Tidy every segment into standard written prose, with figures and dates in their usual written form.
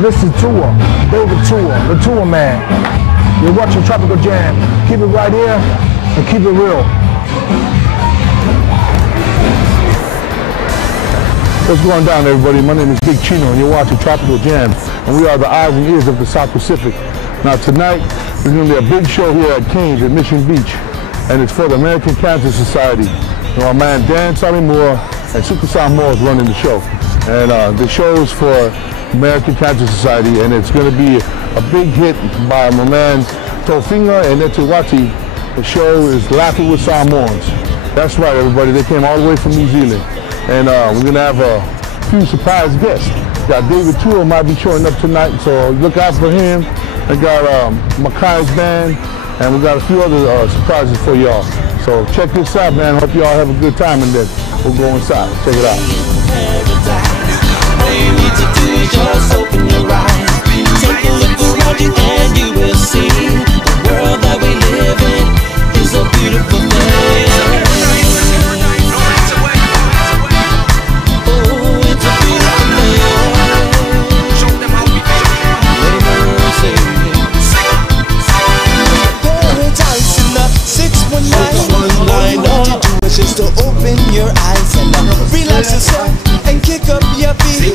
This is Tua, David Tua, the Tua Man. You're watching Tropical Jam. Keep it right here and keep it real. What's going down, everybody? My name is Big Chino and you're watching Tropical Jam. And we are the eyes and ears of the South Pacific. Now tonight, there's going to be a big show here at Cain's at Mission Beach. And it's for the American Cancer Society. You know, our man Dan Saleaumua and Suka Samoa is running the show. And the show is for American Cancer Society, and it's going to be a big hit by my man Tofiga and Eteuati. The show is Laughing with Samoans. That's right, everybody. They came all the way from New Zealand, and we're going to have a few surprise guests. Got David Tua might be showing up tonight, so look out for him. We got Makai's band, and we got a few other surprises for y'all. So check this out, man. Hope y'all have a good time, and then we'll go inside. Check it out. All you need to do is just open your eyes. Take a look around you and you will see the world that we live in is a beautiful thing. Oh, it's a beautiful thing. Show them how we feel. Paradise in the 619. All you do is just to open your eyes and relax yourself and kick up your feet.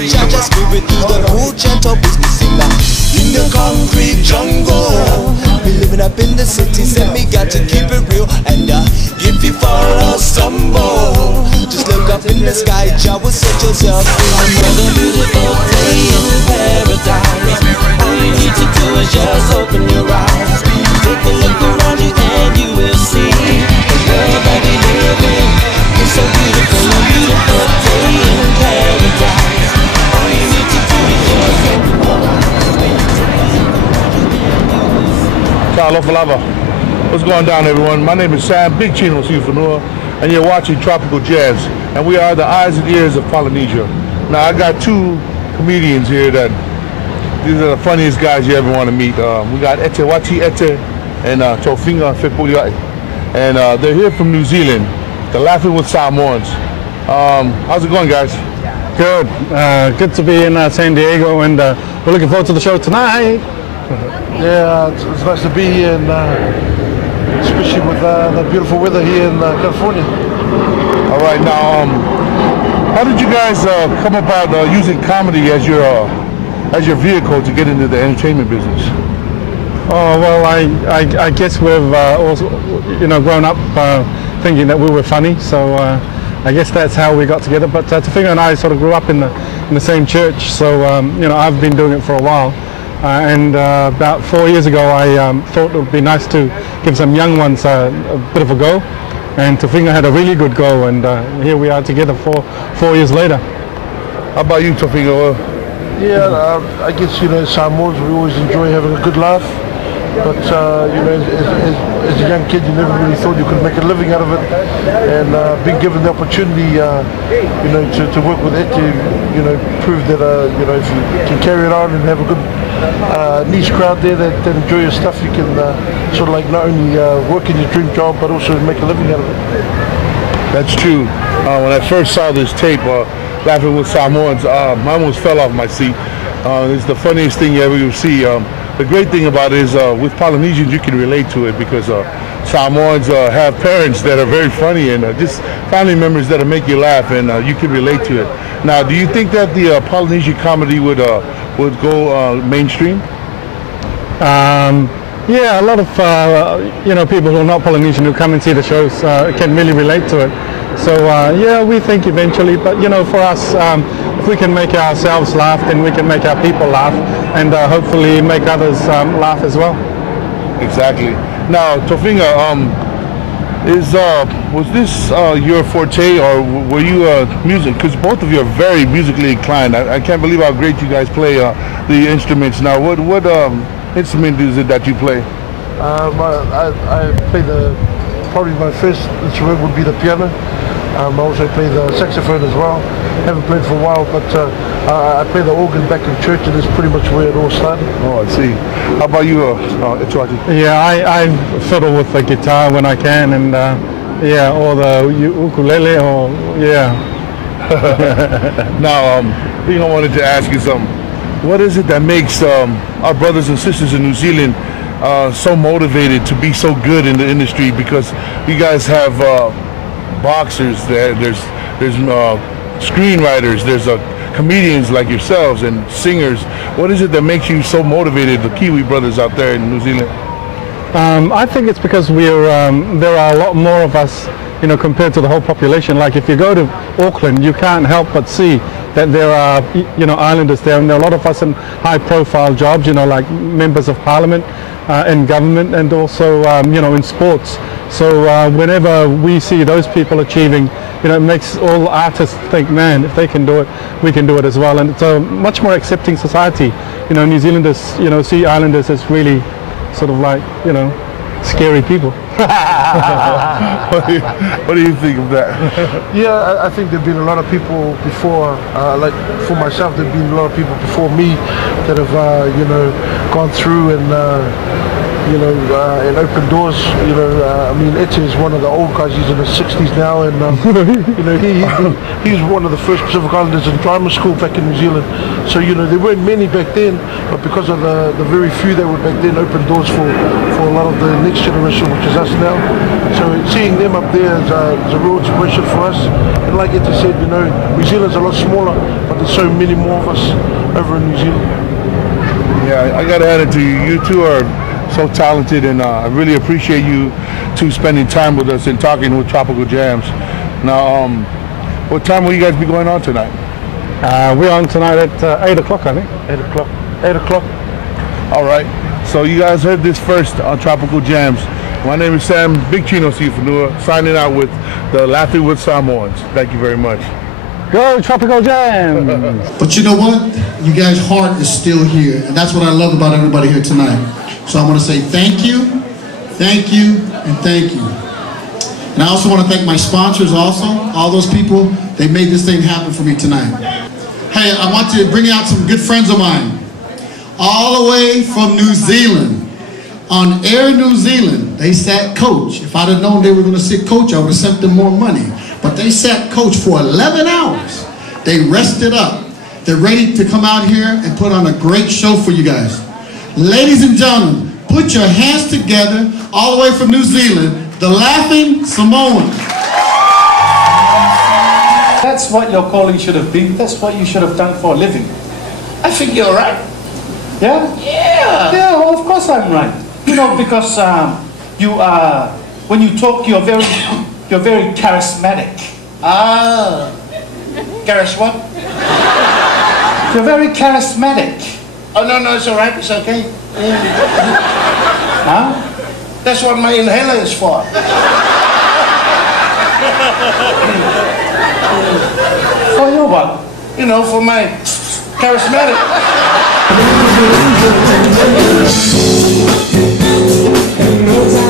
Bitch, I just move it through the cool gentle business in the concrete jungle. We living up in the cities and we got to keep it real. And if you fall or stumble, just look up in the sky, Jah will set yourself free. Another beautiful day in paradise. All you need to do is just open your eyes. Take a look around you and you will see the world that we live in. It's so beautiful, a beautiful day in paradise. All you need to do is just open your eyes. What's going down, everyone? My name is Sam Big Chino Sifanua, and you're watching Tropical Jazz, and we are the eyes and ears of Polynesia. Now, I got two comedians here that these are the funniest guys you ever want to meet. We got Eteuati and Tofiga Fepulea'i, and they're here from New Zealand. They're laughing with Samoans. How's it going, guys? Good. Good to be in San Diego, and we're looking forward to the show tonight. Yeah, it's nice to be here, and especially with the beautiful weather here in California. All right, now, how did you guys come about using comedy as your vehicle to get into the entertainment business? Oh well, I guess we've also, grown up thinking that we were funny, so I guess that's how we got together. But Tofiga and I sort of grew up in the same church, so I've been doing it for a while. And about 4 years ago, I thought it would be nice to give some young ones a bit of a go. And Tofiga had a really good go, and here we are together 4 years later. How about you, Tofiga? Yeah, I guess, Samoans, we always enjoy having a good laugh. But, as a young kid, you never really thought you could make a living out of it. And being given the opportunity, to work with Ete, proved that, if you can carry it on and have a good niche crowd there that enjoy your stuff, you can sort of like not only work in your dream job, but also make a living out of it. That's true. When I first saw this tape, Laughing with Samoans, I almost fell off my seat. It's the funniest thing you ever see. The great thing about it is with Polynesians you can relate to it because Samoans have parents that are very funny and just family members that make you laugh, and you can relate to it. Now, do you think that the Polynesian comedy would go mainstream? Yeah, a lot of people who are not Polynesian who come and see the shows can really relate to it. So yeah, we think eventually, but for us, if we can make ourselves laugh, then we can make our people laugh, and hopefully make others laugh as well. Exactly. Now, Tofiga, was this your forte, or were you music? Because both of you are very musically inclined. I can't believe how great you guys play the instruments. Now, what instrument is it that you play? I play probably my first instrument would be the piano. I also play the saxophone as well. Haven't played for a while, but I play the organ back in church, and that's pretty much where it all started. Oh, I see. How about you, Eteuati? Yeah, I fiddle with the guitar when I can, and yeah, or the ukulele, or yeah. Now, I think I wanted to ask you something. What is it that makes our brothers and sisters in New Zealand so motivated to be so good in the industry? Because you guys have boxers, there's screenwriters, there's comedians like yourselves, and singers. What is it that makes you so motivated, the Kiwi brothers out there in New Zealand? I think it's because there are a lot more of us, you know, compared to the whole population. Like if you go to Auckland, you can't help but see that there are, you know, islanders there, and there are a lot of us in high-profile jobs, you know, like members of parliament, in government, and also, you know, in sports. So whenever we see those people achieving, you know, it makes all artists think, man, if they can do it, we can do it as well. And it's a much more accepting society. You know, New Zealanders, you know, see islanders as really sort of like, you know, scary people. What do you think of that? Yeah, I think there've been a lot of people before, like for myself, there've been a lot of people before me that have, you know, gone through and, you know, and opened doors. You know, I mean, Ete is one of the old guys. He's in his 60s now, and you know, he was one of the first Pacific Islanders in drama school back in New Zealand. So you know, there weren't many back then, but because of the very few that were back then, opened doors for a lot of the next generation, which is us now. So seeing them up there is a real inspiration for us. And like Ete said, you know, New Zealand's a lot smaller, but there's so many more of us over in New Zealand. Yeah, I gotta add it to you. You two are so talented, and I really appreciate you two spending time with us and talking with Tropical Jams. Now, what time will you guys be going on tonight? We're on tonight at 8 o'clock, I think. 8 o'clock. 8 o'clock. All right. So you guys heard this first on Tropical Jams. My name is Sam, Big Chino Fepulea'i, signing out with the Laughing with Samoans. Thank you very much. Go Tropical Jams! But you know what? You guys' heart is still here, and that's what I love about everybody here tonight. So I want to say thank you, and thank you. And I also want to thank my sponsors also, all those people, they made this thing happen for me tonight. Hey, I want to bring out some good friends of mine, all the way from New Zealand. On Air New Zealand, they sat coach. If I'd have known they were going to sit coach, I would have sent them more money. But they sat coach for 11 hours. They rested up. They're ready to come out here and put on a great show for you guys. Ladies and gentlemen, put your hands together, all the way from New Zealand, the Laughing Samoans. That's what your calling should have been. That's what you should have done for a living. I think you're right. Yeah? Yeah. Yeah, well, of course I'm right. You know, because you are, when you talk, you're very charismatic. Ah. Charis what? You're very charismatic. Oh, no, it's all right. It's okay. Huh? That's what my inhaler is for. For you what? You know, for my charismatic. No time.